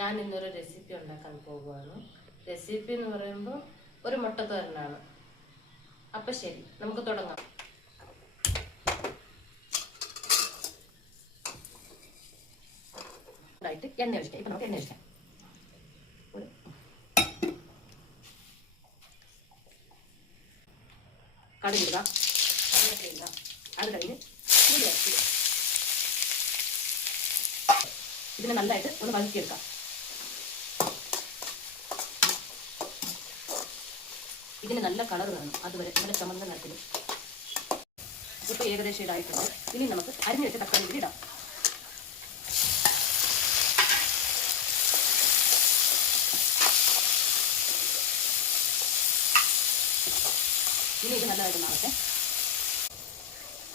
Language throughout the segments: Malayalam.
ഞാൻ ഇന്നൊരു റെസിപ്പി ഉണ്ടാക്കാൻ പോകുകയാണ്. റെസിപ്പി എന്ന് പറയുമ്പോൾ ഒരു മുട്ടത്തോരനാണ്. അപ്പം ശരി, നമുക്ക് തുടങ്ങാം. എണ്ണ ഒഴിക്കാം. ഇപ്പം നമുക്ക് എണ്ണ ഒഴിക്കാം. കടുകിടുക, ഇടുക. അത് കഴിഞ്ഞ് ഇതിനെ നല്ലതായിട്ട് ഒന്ന് വഴറ്റിയെടുക്കാം. ഇതിന് നല്ല കളർ വേണം, അതുവരെ നല്ല ചുമന്ന നിറത്തിൽ. ഇപ്പോൾ ഏകദേശം ഇടായിട്ടുണ്ട്. ഇനി നമുക്ക് അരിഞ്ഞു വെച്ച തക്കാളി ഇതിൽ ഇടാം. ഇനി ഇത് നല്ലതായിട്ട് മാറട്ടെ.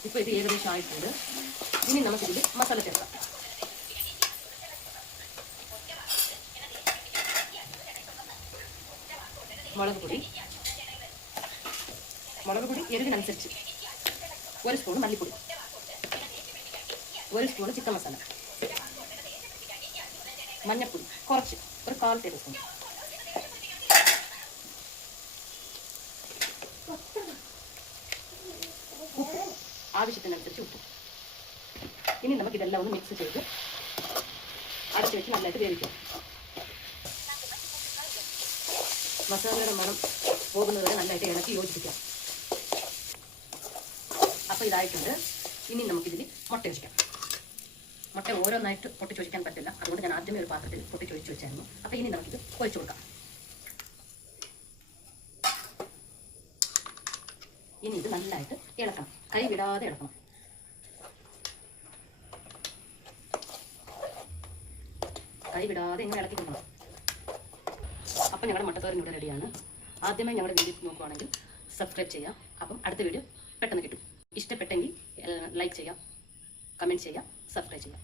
ഇപ്പോൾ ഇത് ഏകദേശം ആയിട്ടുണ്ട്. ഇനി നമുക്കിതിൽ മസാല ചേർക്കാം. മുളക് പൊടി എരിവിനനുസരിച്ച് 1 സ്പൂൺ മല്ലിപ്പൊടി, 1 സ്പൂൺ ചിക്കൻ മസാല, മഞ്ഞൾപ്പൊടി കുറച്ച്, ഒരു 1/4 ടേബിൾ സ്പൂൺ, ഉപ്പ് ആവശ്യത്തിനനുസരിച്ച് ഉപ്പ്. ഇനി നമുക്കിതെല്ലാം ഒന്ന് മിക്സ് ചെയ്ത് അടച്ചു വെച്ച് നല്ലതായിട്ട് വേവിക്കാം. മസാലയുടെ മണം പോകുന്നത് വരെ നല്ലതായിട്ട് ഇളക്കി യോജിപ്പിക്കാം. അപ്പോൾ ഇതായിട്ടുണ്ട്. ഇനി നമുക്കിതിൽ മുട്ട ഒഴിക്കാം. മുട്ട ഓരോന്നായിട്ട് പൊട്ടിച്ചൊഴിക്കാൻ പറ്റില്ല, അതുകൊണ്ട് ഞാൻ ആദ്യമേ ഒരു പാത്രത്തിൽ പൊട്ടിച്ചൊഴിച്ച് വെച്ചായിരുന്നു. അപ്പോൾ ഇനി നമുക്കിത് ഒഴിച്ചു കൊടുക്കാം. ഇനി ഇത് നല്ലതായിട്ട് ഇളക്കണം, കൈ വിടാതെ ഇളക്കണം. കൈ വിടാതെ ഇങ്ങനെ ഇളക്കി കൊടുക്കണം. അപ്പം ഞങ്ങളുടെ മുട്ടത്തോരൻ ഇവിടെ റെഡിയാണ്. ആദ്യമായി ഞങ്ങളുടെ വീഡിയോ നോക്കുകയാണെങ്കിൽ സബ്സ്ക്രൈബ് ചെയ്യാം. അപ്പം അടുത്ത വീഡിയോ പെട്ടെന്ന് കിട്ടും. ഇഷ്ടപ്പെട്ടെങ്കിൽ ലൈക്ക് ചെയ്യാം, കമൻറ്റ് ചെയ്യാം, സബ്സ്ക്രൈബ് ചെയ്യാം.